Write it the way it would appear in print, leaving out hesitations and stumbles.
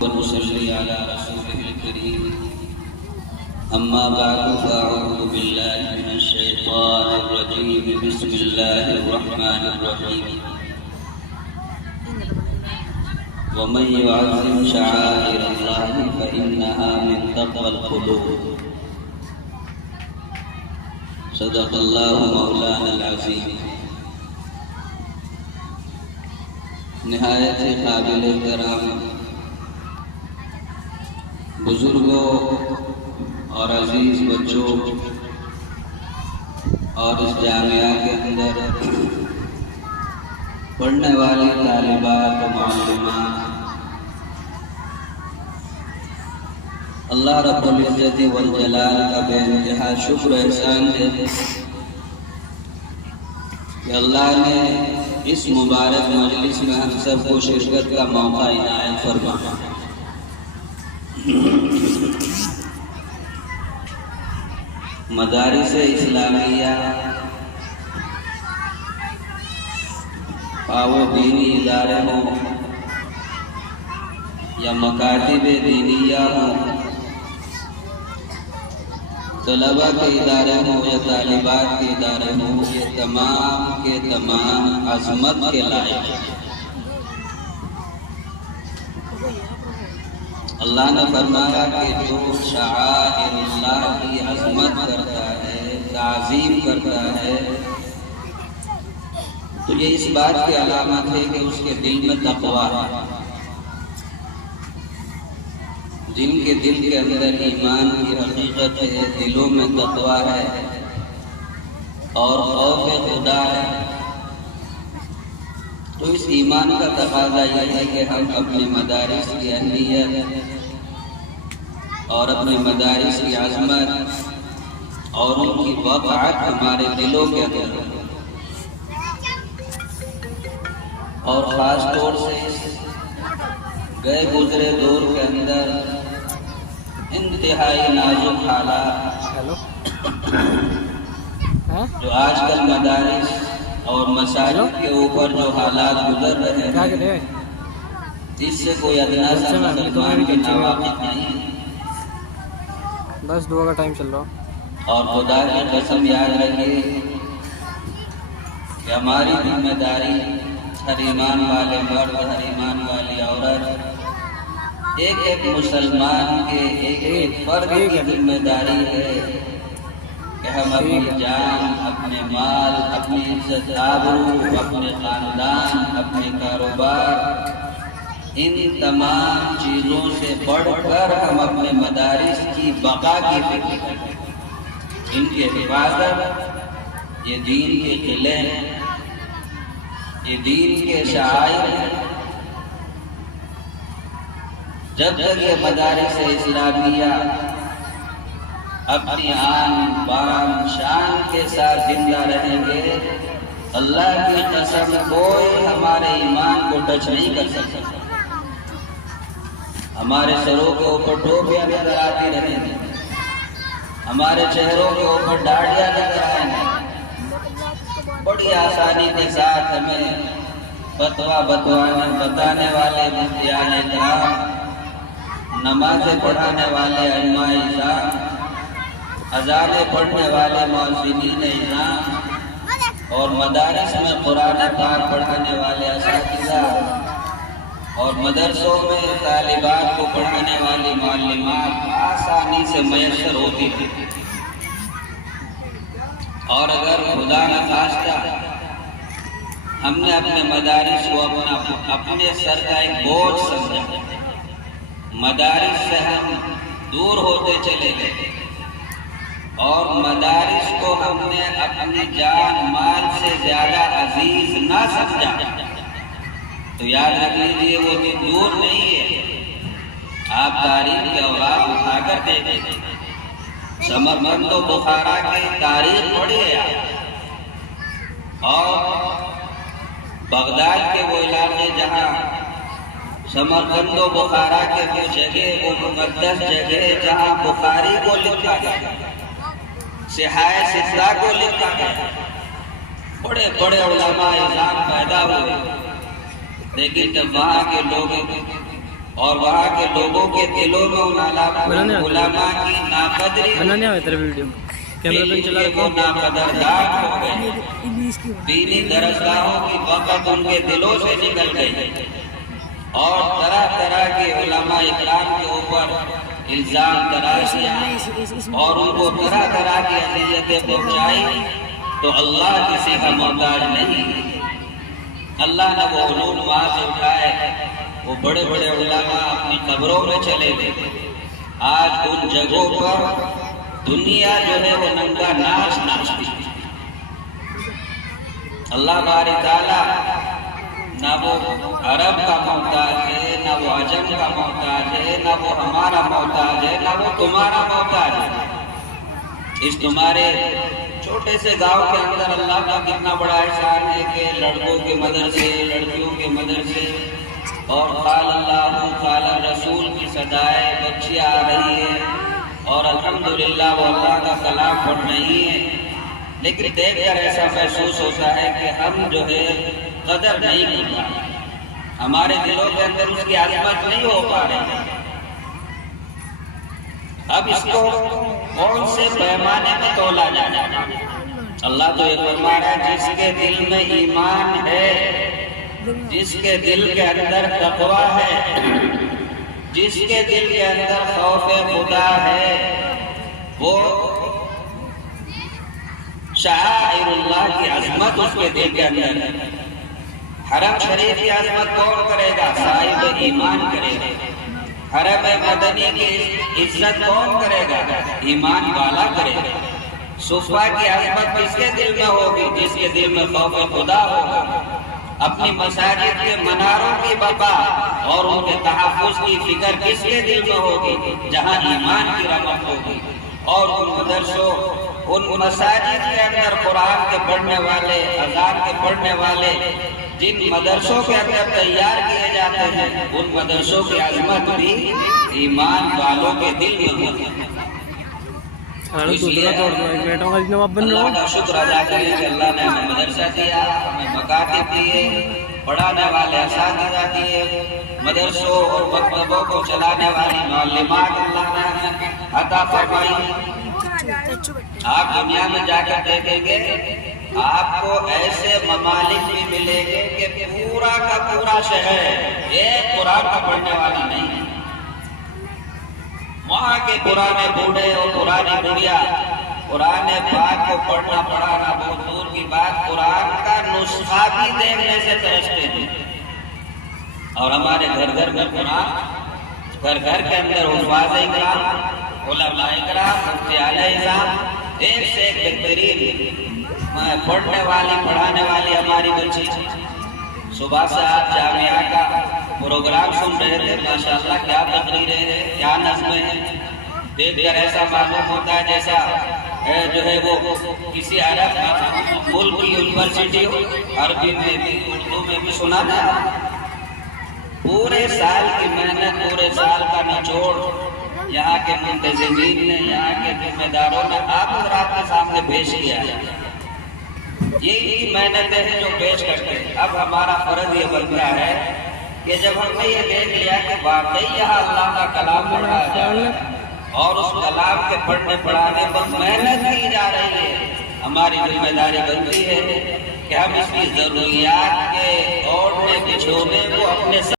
ونصلي على رسوله الكريم أما بعد فأعوذ بالله من الشيطان الرجيم بسم الله الرحمن الرحيم ومن يعظم شعائر الله فإنها من تقوى القلوب صدق الله مولانا العظيم۔ نہایت قابل احترام بزرگوں اور عزیز بچوں اور اس جامعہ کے اندر پڑھنے والی طالبات و معلمات، اللہ رب العزت والجلال کا بے انتہا شکر احسان ہے کہ اللہ نے اس مبارک مجلس میں ہم سب کو شرکت کا موقع عنایت فرمایا۔ مدارس اسلامیہ وہ دینی ادارے ہوں یا مکاتب دینیہ ہوں، طلباء کے ادارے ہوں یا طالبات کے ادارے ہوں، یہ تمام کے تمام عظمت کے لائق ہیں۔ اللہ نے فرمایا کہ جو شعائر اللہ کی عظمت کرتا ہے، تعظیم کرتا ہے، تو یہ اس بات کی علامت ہے کہ اس کے دل میں تقویٰ ہے۔ جن کے دل کے اندر ایمان کی حقیقت ہے، دلوں میں تقویٰ ہے اور خوف خدا ہے، تو اس ایمان کا تقاضا یہ ہے کہ ہم اپنے مدارس کی اہمیت اور اپنے مدارس کی عظمت اور ان کی وقعت ہمارے دلوں کے اندر، اور خاص طور سے گئے گزرے دور کے اندر انتہائی نازک حالات جو آج کل مدارس اور مساجد کے اوپر جو حالات گزر رہے ہیں، اس سے کوئی ادنا سا مسلمان کے ناواقف نہیں۔ بس دعا کا ٹائم چل رہا، اور خدا کی قسم یاد رکھیے کہ ہماری ذمہ داری، ہر ایمان والے مرد، ہر ایمان والی عورت، ایک ایک مسلمان کے ایک ایک فرد کی ذمہ داری ہے کہ ہم اپنی جان، اپنے مال، اپنی عزت آبرو، اپنے خاندان، اپنے کاروبار، ان تمام چیزوں سے بڑھ کر ہم اپنے مدارس کی بقا کی فکر کریں، ان کی حفاظت، یہ دین کے قلعے ہیں، یہ دین کے شعائر ہیں۔ جب تک یہ مدارس اسلامیہ اپنی آن بان شان کے ساتھ زندہ رہیں گے، اللہ کی قسم کوئی ہمارے ایمان کو ٹچ نہیں کر سکتا۔ ہمارے سروں کے اوپر ٹوپیاں نظر آتی رہیں گی، ہمارے چہروں کے اوپر داڑھیاں نظر آئیں گی، بڑی آسانی کے ساتھ ہمیں فتویٰ بتانے والے مفتیان کرام، نمازیں پڑھانے والے علماء اظام، اذانیں پڑھنے والے مؤذنین اظام، اور مدارس میں قرآن پاک پڑھانے والے اساتذہ، اور مدرسوں میں طالبات کو پڑھانے والی معلمات آسانی سے میسر ہوتی تھی۔ اور اگر خدا نخواستہ ہم نے اپنے مدارس کو اپنے سر کا ایک بوجھ سمجھا، مدارس سے ہم دور ہوتے چلے گئے اور مدارس کو ہم نے اپنی جان مال سے زیادہ عزیز نہ سمجھا، تو یاد رکھ لیجیے وہ دن دور نہیں ہے۔ آپ تاریخ کے اوراق اٹھا کر دیکھیں، سمرقند و بخارا کی تاریخ پڑھیے اور بغداد کے وہ علاقے جہاں سمرقند و بخارا کے وہ جگہ، وہ مقدس جگہ جہاں بخاری کو لکھا گیا، صحائے سترہ کو لکھا گیا، بڑے بڑے علماء اظام پیدا ہوئے، لیکن جب وہاں کے لوگ اور وہاں کے لوگوں کے دلوں میں ان علماء کی ناقدری وہ ناقدردار ہو گئے. دینی درسگاہوں کی وقت ان کے دلوں سے نکل گئی اور طرح طرح کے علماء اکرام کے اوپر الزام تراشیاں اور ان کو طرح طرح کی اذیتیں پہنچائی. تو اللہ کسی کا محتاج نہیں. اللہ نے وہ علوم وہاں سے اٹھائے. وہ بڑے بڑے علماء اپنی قبروں میں چلے گئے. آج ان جگہوں پر دنیا جو ہے وہ ننگا ناچ ناچتی ہے. اللہ باری تعالیٰ نہ وہ عرب کا محتاج ہے، نہ وہ عجم کا محتاج ہے، نہ وہ ہمارا محتاج ہے، نہ وہ تمہارا محتاج ہے. اس تمہارے چھوٹے سے گاؤں کے اندر اللہ کا کتنا بڑا احسان ہے کہ لڑکوں کے مدرسے، لڑکیوں کے مدرسے اور قال اللہ قال رسول کی صدائیں بچیاں آ رہی ہیں اور الحمدللہ وہ اللہ کا کلام پڑھ رہی ہیں. لیکن دیکھ کر ایسا محسوس ہوتا ہے کہ ہم جو ہے قدر نہیں کر پا رہے. ہمارے دلوں کے اندر اس کی عظمت نہیں ہو پا رہی. اب اس کو کون سے پیمانے میں تولا جائے؟ اللہ تو یہ فرما رہا ہے جس کے دل میں ایمان ہے، جس کے دل کے اندر تقوی ہے، جس کے دل کے اندر خوف خدا ہے، وہ شعائر اللہ کی عظمت اس کے دل کے اندر ہے. حرم شریف کی عظمت کون کرے گا؟ صاحب ایمان کرے گا. حرم مدنی کی عزت کون کرے گا؟ ایمان والا کرے گا. صفا کی عظمت کس کے دل میں ہوگی؟ جس کے دل میں خوف خدا ہوگا. اپنی مساجد کے مناروں کی بقا اور ان کے تحفظ کی فکر کس کے دل میں ہوگی؟ جہاں ایمان کی رحمت ہوگی. اور ان مدرسوں، ان مساجد کے اندر قرآن کے پڑھنے والے، اذان کے پڑھنے والے جن مدرسوں کے اندر تیار کیے جاتے ہیں، ان مدرسوں کی عظمت بھی ایمان والوں کے دل میں ہوتی ہے. اللہ کا شکر ادا کریں کہ اللہ نے ہمیں مدرسہ دیا، ہمیں مکاتب دیے، پڑھانے والے اساتذہ دیے، مدرسوں اور مکتبوں کو چلانے والی معلمات اللہ نے ہمیں عطا فرمائی. آپ دنیا میں جا کر دیکھیں گے آپ کو ایسے ممالک بھی ملیں گے کہ پورا کا پورا شہر ایک قرآن کا پڑھنے والا نہیں ہے. وہاں کے پرانے بوڑھے اور پرانی بڑھیا قرآن پاک کو پڑھنا پڑھانا بہت دور کی بات، قرآن کا نسخہ بھی دیکھنے سے ترستے ہیں. اور ہمارے گھر گھر میں قرآن، گھر گھر کے اندر حفاظ اکرام، علماء اکرام، مفتی اعلیٰ نظام، ایک سے ایک بہترین پڑھنے والی پڑھانے والی ہماری بچی. صبح سے آپ جامعہ کا پروگرام سن رہے تھے، ماشاءاللہ کیا تقریریں ہیں، کیا نظمیں ہیں. دیکھ کر ایسا معلوم ہوتا ہے جیسا جو ہے وہ کسی عرب ملک کی یونیورسٹی ہو. عربی میں بھی اردو میں بھی سنا تھا. پورے سال کی محنت، پورے سال کا نچوڑ یہاں کے منتظمین نے، یہاں کے ذمہ داروں نے آپ حضرات کے سامنے پیش کیا ہے. یہی محنتیں ہیں جو پیش کرتے ہیں. اب ہمارا فرض یہ بنتا ہے کہ جب ہم نے یہ دیکھ لیا کہ واقعی یہاں اللہ کا کلام پڑھا جا رہا ہے اور اس کلام کے پڑھنے پڑھانے پر محنت کی جا رہی ہے، ہماری ذمہ داری بنتی ہے کہ ہم اس کی ضروریات کے اوڑھنے بچھونے کو اپنے